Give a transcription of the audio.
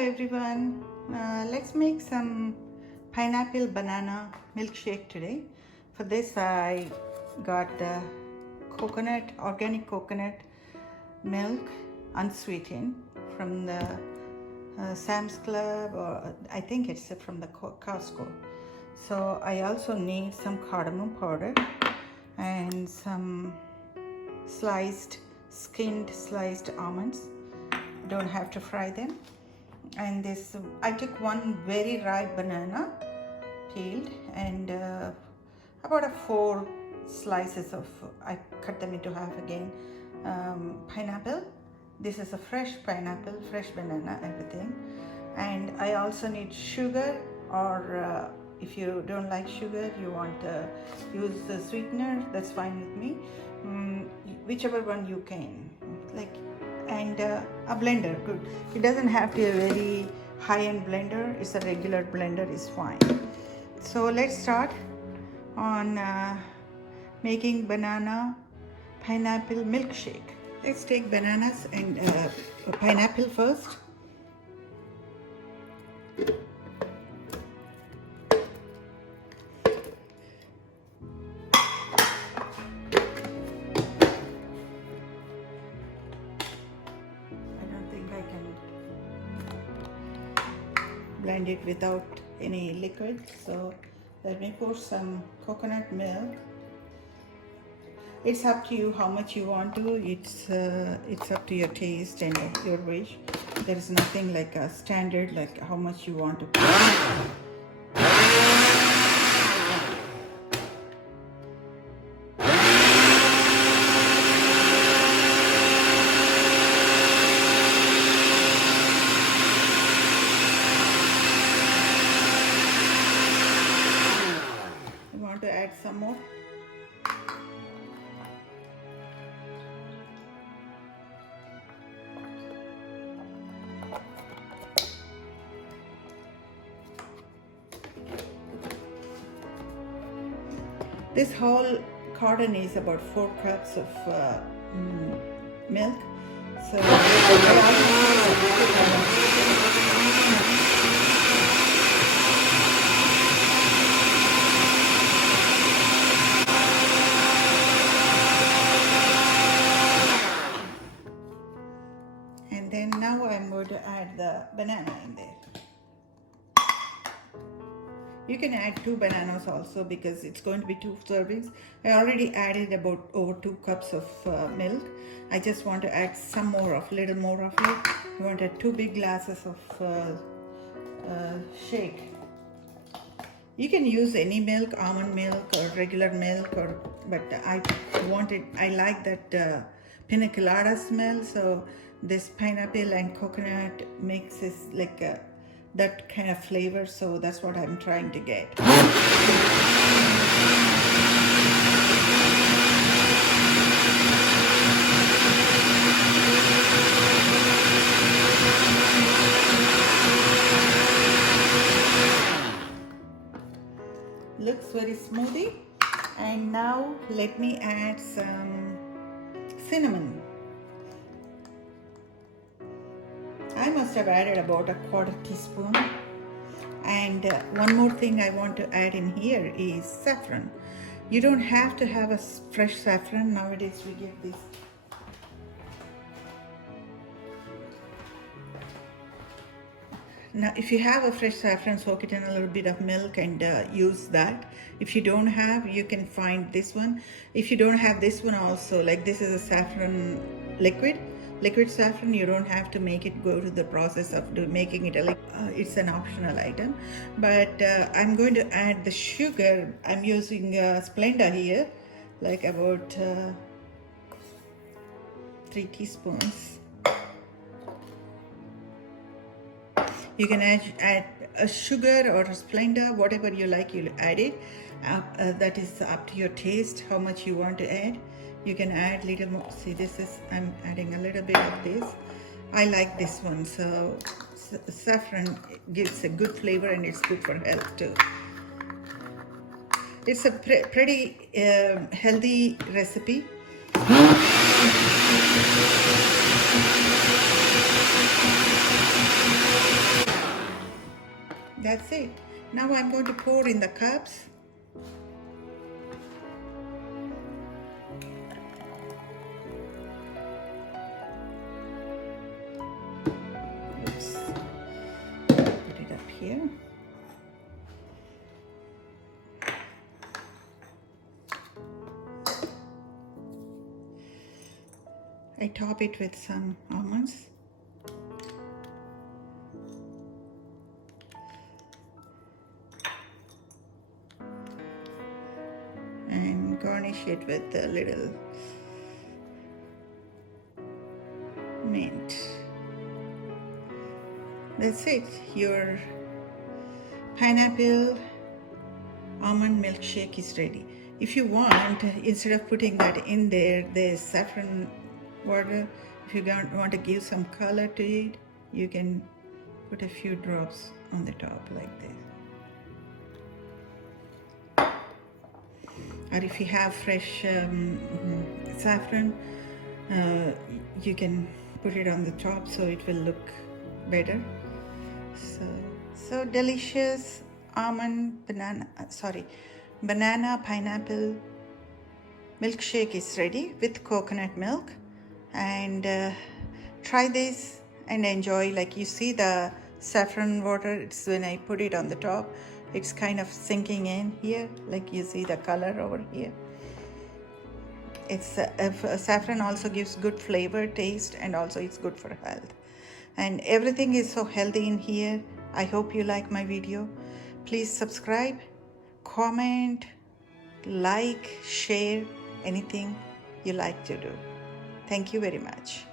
everyone. Let's make some pineapple banana milkshake today. For this I got the organic coconut milk, unsweetened, from the Sam's Club, or I think it's from the Costco. So I also need some cardamom powder and some skinned sliced almonds. Don't have to fry them. And this, I took one very ripe banana, peeled, and about 4 slices of, I cut them into half again, pineapple. This is a fresh pineapple, fresh banana, everything. And I also need sugar, or if you don't like sugar, you want to use the sweetener, that's fine with me. Whichever one you can, like. And a blender, good. It doesn't have to be a very high-end blender. It's a regular blender is fine. So let's start on making banana pineapple milkshake. Let's take bananas and pineapple first. Blend it without any liquid, so let me pour some coconut milk. It's up to you how much you want to. It's up to your taste and your wish. There is nothing like a standard, like how much you want to pour. To add some more. This whole carton is about 4 cups of milk. So then now I'm going to add the banana in there. You can add 2 bananas also because it's going to be 2 servings. I already added about over 2 cups of milk. I just want to add some more of, little more of it. I want to add 2 big glasses of shake. You can use any milk, almond milk or regular milk, but I like that pina colada smell, so this pineapple and coconut makes it like that kind of flavor, so that's what I'm trying to get. Looks very smoothie. And now let me add some cinnamon. I must have added about 1/4 teaspoon. And one more thing I want to add in here is saffron. You don't have to have a fresh saffron. Nowadays we get this. Now if you have a fresh saffron, soak it in a little bit of milk and use that. If you don't have, you can find this one. If you don't have this one also, like this is a saffron liquid saffron, you don't have to make it go to the process of making it it's an optional item. But I'm going to add the sugar. I'm using Splenda here, like about 3 teaspoons. You can add a sugar or a Splenda, whatever you like, you'll add it. That is up to your taste, how much you want to add. You can add little more. See, I'm adding a little bit of this. I like this one. So saffron gives a good flavor and it's good for health too. It's a pretty healthy recipe. That's it. Now I'm going to pour in the cups. Oops. Put it up here. I top it with some almonds. And garnish it with a little mint. That's it. Your pineapple almond milkshake is ready. If you want, instead of putting that in there, there's saffron water. If you want to give some color to it, you can put a few drops on the top like this. Or if you have fresh saffron, you can put it on the top so it will look better. So delicious banana pineapple milkshake is ready with coconut milk. And try this and enjoy. Like you see the saffron water, it's when I put it on the top, it's kind of sinking in here, like you see the color over here. It's saffron also gives good flavor, taste, and also it's good for health. And everything is so healthy in here. I hope you like my video. Please subscribe, comment, like, share, anything you like to do. Thank you very much.